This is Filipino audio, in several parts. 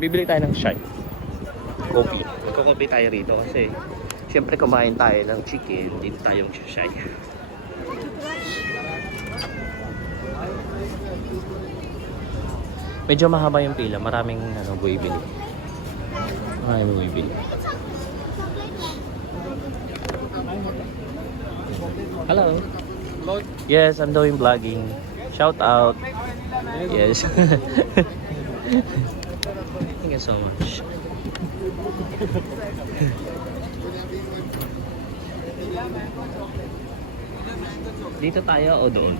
Bibili tayo ng chai. Coffee. Magko-coffee tayo rito kasi siyempre kumain tayo ng chicken. Dito tayong chai. Medyo mahaba yung pila. Maraming buibili. Maraming buibili. Hello. Yes, I'm doing vlogging. Shout out. Yes. Thank you so much. Dito tayo o doon?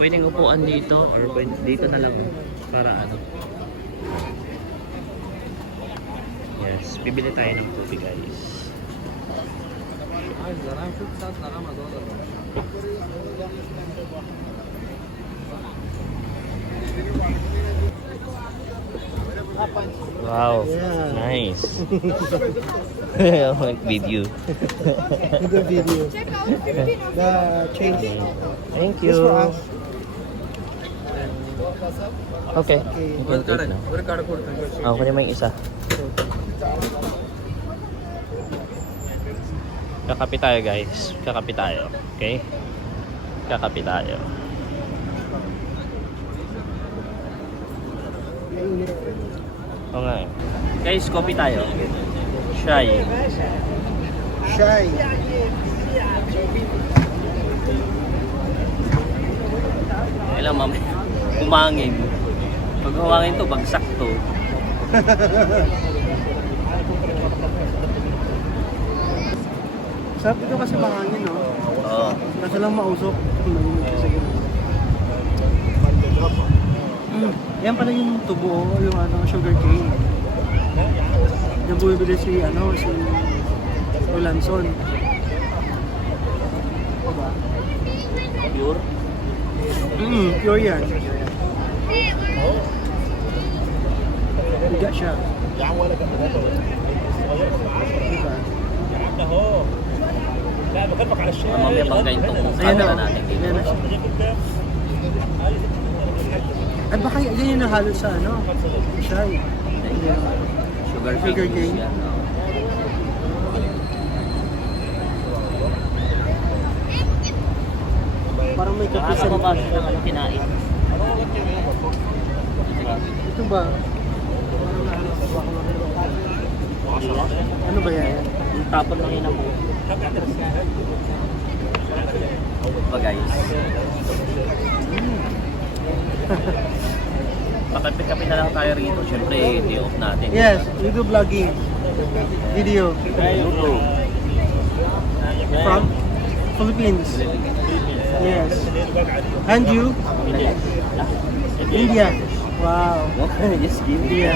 Pwedeng upuan dito or dito na lang para ano. Yes, bibili tayo ng coffee guys. Wow, yeah. Nice. I want video. The video. The change. Thank you. Just for us. Okay. Kunin mo yung isa. Kakape tayo guys. Kakape tayo. Okay? Kakape tayo. Oo nga eh. Guys, coffee tayo. Chai. Shy. Kailang mamaya. Humangin. Pag humangin to, bagsak to. Sarap ito kasi mahangin, no? Oo. Kaso lang mausok. Yan pala yung tubo, yung sugar cane. Yung bumibili si Rolandson. Diba? Pure? Pure yan. Biga siya. Diba? Mamaya banggain itong camera natin dito. Ayan na siya. At baka yan yung nahalo sa shy. Sugar Sugar cane. cane. Yan, oo. Parang may kape sa Nakakababa siya ng kinain. Ito ba? Ano ba yan? Yung tapon ng ina mo. Ba guys? Pakapit-kapit na lang tayo rito. Siyempre, i-off natin. Yes, we do vlogging. Video. YouTube. From Philippines. Yes. And you? India. Wow. Just kidding. India.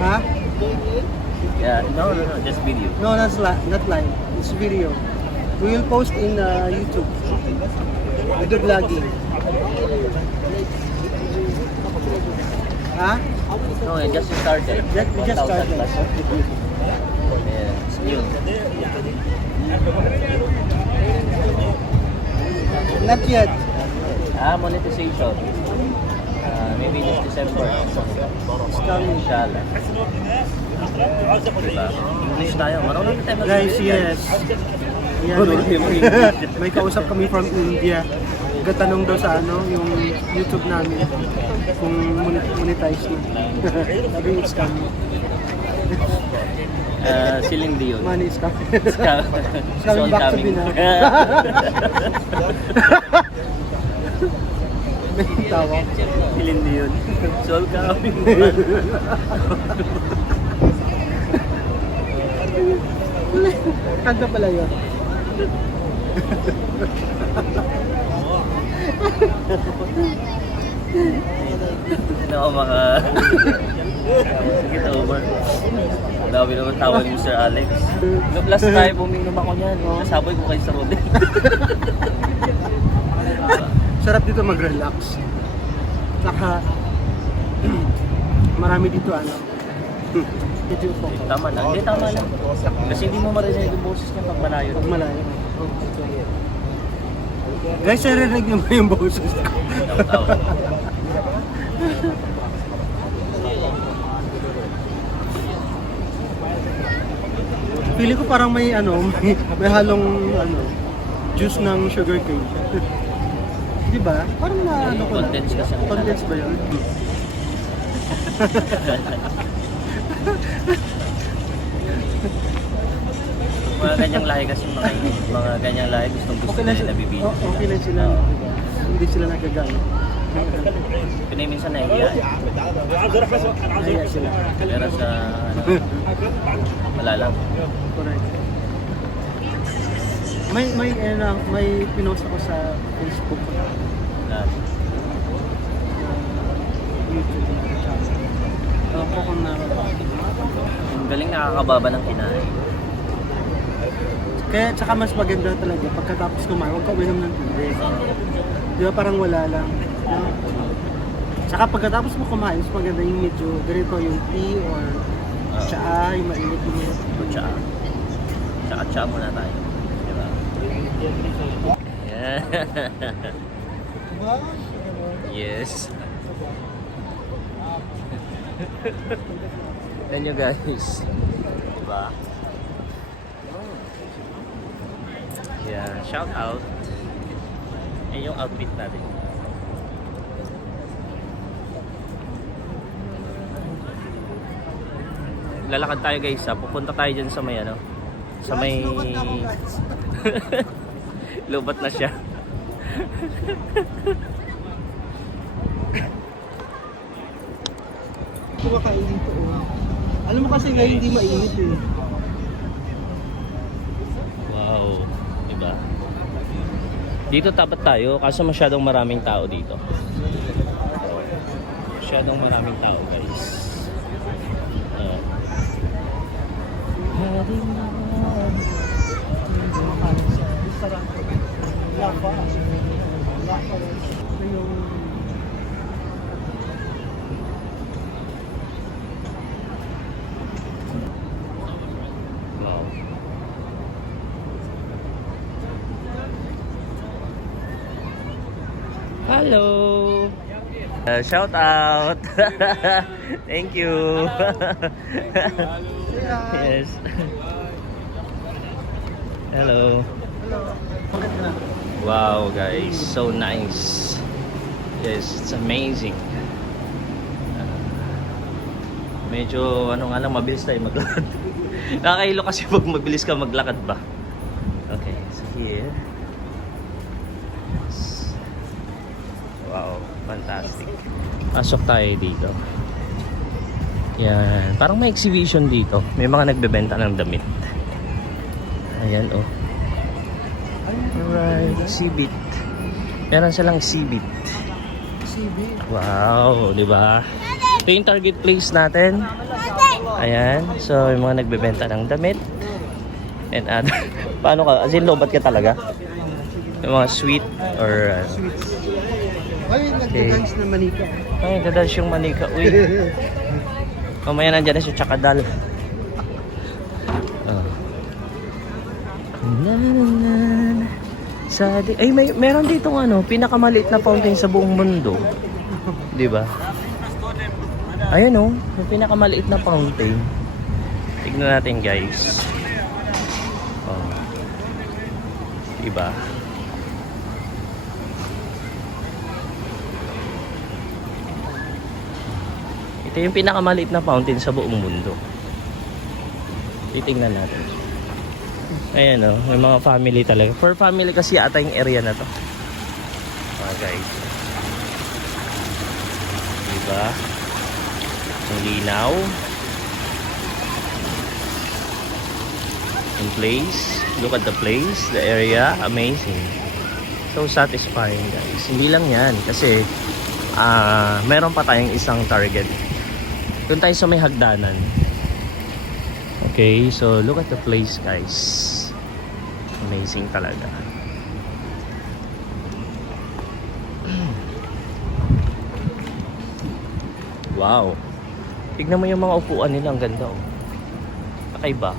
Huh? Yeah, no, just video. No, not live. It's video. We will post in YouTube. We do vlogging. Huh? No, it just started. We just 1,000 started. plus. Yeah, it's new. Not yet. Monetization. Maybe this December. It's coming. Inshallah. Diba? English tayo. Marunong na tayo Guys, mag-English. yes. Yan, may kausap kami from India. Nagtanong daw sa yung YouTube namin kung monetize mo. Sabi it's coming. Celine Dion. Money is coming. It's coming all back to coming. Bina. May tawa. Celine Dion. It's all coming. Kanta pala yun. Hindi na ako get over. Dami naman tawa ni Mr. Alex. Nung last time, uminom ako niyan. Nasaboy ko kay Sir Rodel. Sarap dito mag-relax. Saka marami dito medyo focus. Tama lang. Hindi, tama lang. Kasi hindi mo marinig yung boses niya pag malayo. Pag malayo. Guys, narinig niyo ba yung boses ko? Tawa. Feeling ko parang may may halong juice ng sugar cane. Di ba? Parang ko lang. Condensed kasi. Condensed ba yun? Mga ganyang lahi kasi mga ganyang lahi gusto Okay lang nila sila. nabibili. Okay lang sila. Hindi sila nagagalit. Kaya minsan nahihiya. Kaya sila. Pero sa wala lang. Correct. May pinost ako sa Facebook Lahat. YouTube channel. Ewan ko kung Ang galing nakakababa ng kinain. Kaya tsaka mas maganda talaga pagkatapos kumain, huwag ka uminom ng tubig. Di ba parang wala lang. No? Tsaka pagkatapos mo kumain, mas maganda yung medyo ganito yung tea or tsaa, yung mainit-init. Tsa. Tsa muna tayo. Diba? Yeah. Diba? Yes. Yan nyo guys. Diba? Yeah, shout out. Yan yung outfit natin. Lalakad tayo guys, pupunta tayo dyan sa may sa may lubat na siya. Kumakain dito Alam mo kasi ngayon hindi mainit Wow, diba? Dito tapat tayo kaso masyadong maraming tao dito. Masyadong maraming tao guys. Wow. Hello. Shout out. Thank you. Yes. Hello. Wow guys, so nice. Yes, it's amazing. Medyo nga lang, mabilis tayo maglakad. Nakakahilo kasi pag mabilis ka maglakad ba. Okay, so here. Wow, fantastic. Pasok tayo dito. Yan, parang may exhibition dito. May mga nagbebenta ng damit. Ayan oh. Alright, exhibit. Meron silang exhibit. Wow, di ba? Ito yung target place natin. Ayan, so yung mga nagbebenta ng damit. And paano ka? As in, lobat ka talaga? Yung mga sweet or Ay, nagda-dance na manika. ay, dadans yung manika. Uy. Mamaya nandyan na si Chakadal. Ay, meron ditong pinakamaliit na fountain sa buong mundo. 'Di ba? Ayun oh, yung pinakamaliit na fountain. Tignan natin, guys. Oh. 'Di ba? Ito yung pinakamaliit na fountain sa buong mundo. Titingnan natin. Ayan o, may mga family talaga. For family kasi ata yung area na to. Guys. Diba? Ang linaw. In place. Look at the place, the area. Amazing. So satisfying guys. Hindi lang yan kasi meron pa tayong isang target. Doon tayo sa may hagdanan. Okay, so look at the place guys. Amazing talaga. Wow. Tignan mo yung mga upuan nila, ang ganda oh. Kakaiba.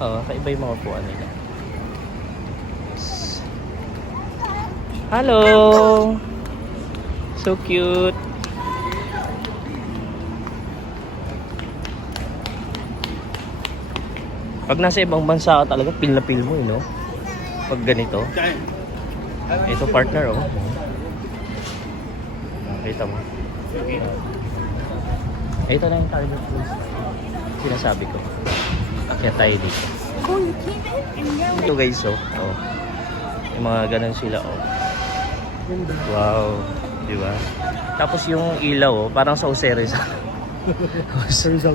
Kakaiba yung mga upuan nila. Yes. Hello! So cute! Pag nasa ibang bansa ka talaga, feel na feel mo, no? Pag ganito. Ito partner, oh. Nakita mo. Ito na yung target place. Sinasabi ko. Akyat tayo dito. Ito guys, oh. Oh. Yung mga ganun sila, oh. Wow. Diba? Tapos yung ilaw, oh, parang sa Osiris.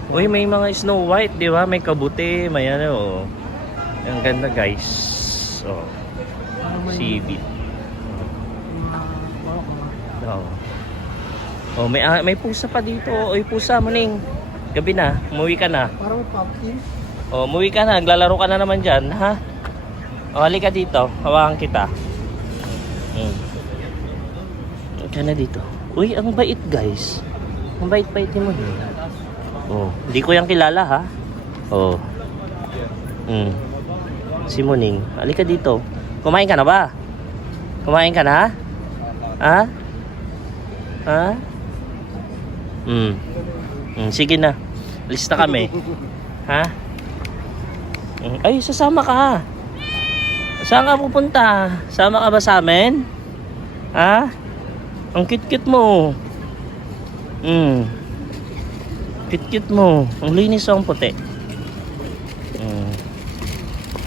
Uy, may mga Snow White, di ba? May kabuti, may ano, oh. Ang ganda, guys. Oh. Seaweed. Oh. Oh, may pusa pa dito. Oy, pusa mo ning. Gabi na, umuwi ka na. Parang may pumpkin. Oh, umuwi ka na, naglalaro ka na naman diyan, ha? Oh, halika dito. Hawakan kita. Halika na dito. Uy, ang bait, guys. Ang bait-bait mo. Oh, hindi ko yang kilala, ha? Oh. Si Muning. Halika dito. Kumain ka na ba? Kumain ka na? Ha? Ha? Sige na. Alis na kami. Ha? Ay, sasama ka. Saan ka pupunta? Sama ka ba sa amin? Ha? Ang cute-cute mo. Cute-cute mo. Ang linis ang puti.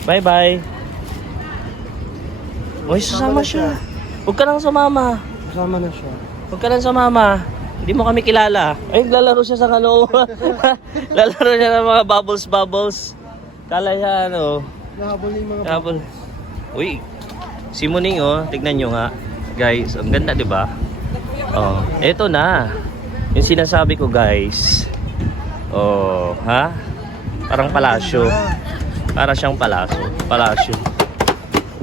Bye-bye. Uy, sasama siya. Huwag ka nang sumama. Kasama na siya. Huwag ka nang sumama. Hindi mo kami kilala. Ay, lalaro siya sa kano. Lalaro siya ng mga bubbles. Kala siya, ano. Nahabol na yung mga Habol. Uy, si Muning, oh. Tignan nyo nga. Guys, ang ganda, di ba? Oh, eto na. Yung sinasabi ko, guys. Oh, ha? Parang palasyo. Para siyang palasyo.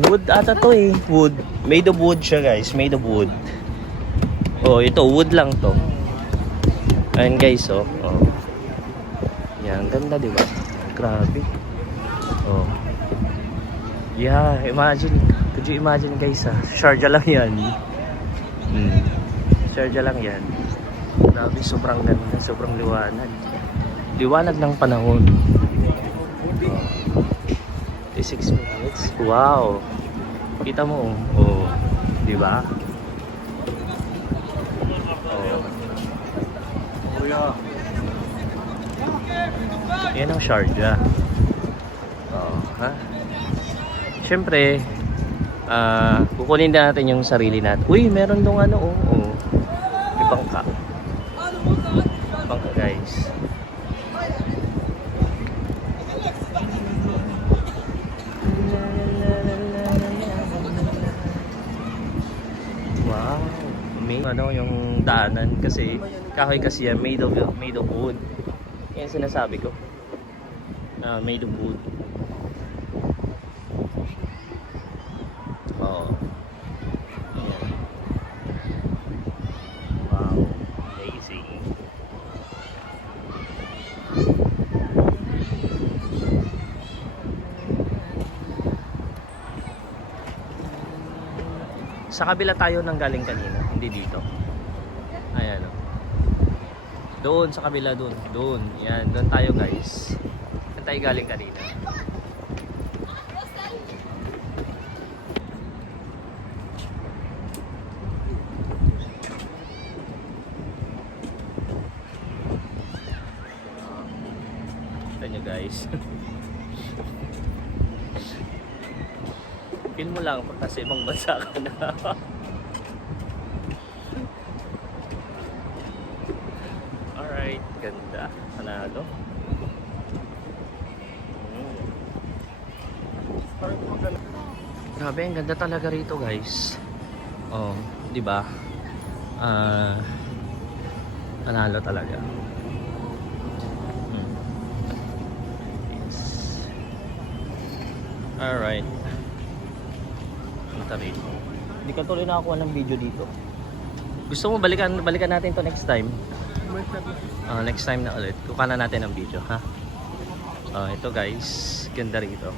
Wood ata to eh. Wood. Made of wood siya, guys. Made of wood. Oh, ito. Wood lang to. Ayan, guys, oh. Oh. Yan, ganda, di ba? Grabe. Oh. Yeah, imagine. Could you imagine, guys, ah? Sharjah lang yan. Sharjah lang yan. Grabe, sobrang ganda. Sobrang liwanag. Liwanag ng panahon. 36 minutes. Wow. Kita mo, oh. Di ba? Oh. Yan ang Sharjah. Oh, ha? Siyempre, kukunin na natin yung sarili natin. Uy, meron dong ano, oh. Oh. May bangka. Bangka, guys. Wow. May ano yung daanan kasi kahoy kasi yan, made of wood. Yan sinasabi ko. Made of wood. Oh. Ayan. Wow. Amazing. Sa kabila tayo nang galing kanina, hindi dito. Ayan, oh. Doon sa kabila, doon. Yan, doon tayo, guys. Doon tayo galing kanina. Kita nyo, guys. Feel mo lang pag nasa ibang bansa ka na. Alright, ganda. Panalo. Grabe, ang ganda talaga rito, guys. Oh, 'di ba? Panalo talaga. Yes. Alright. Rito. Hindi ka tuloy nakakuha ng video dito. Gusto mo balikan natin to next time? Next time na ulit. Kukuha na natin ng video, ha? Ito, guys. Ganda rito.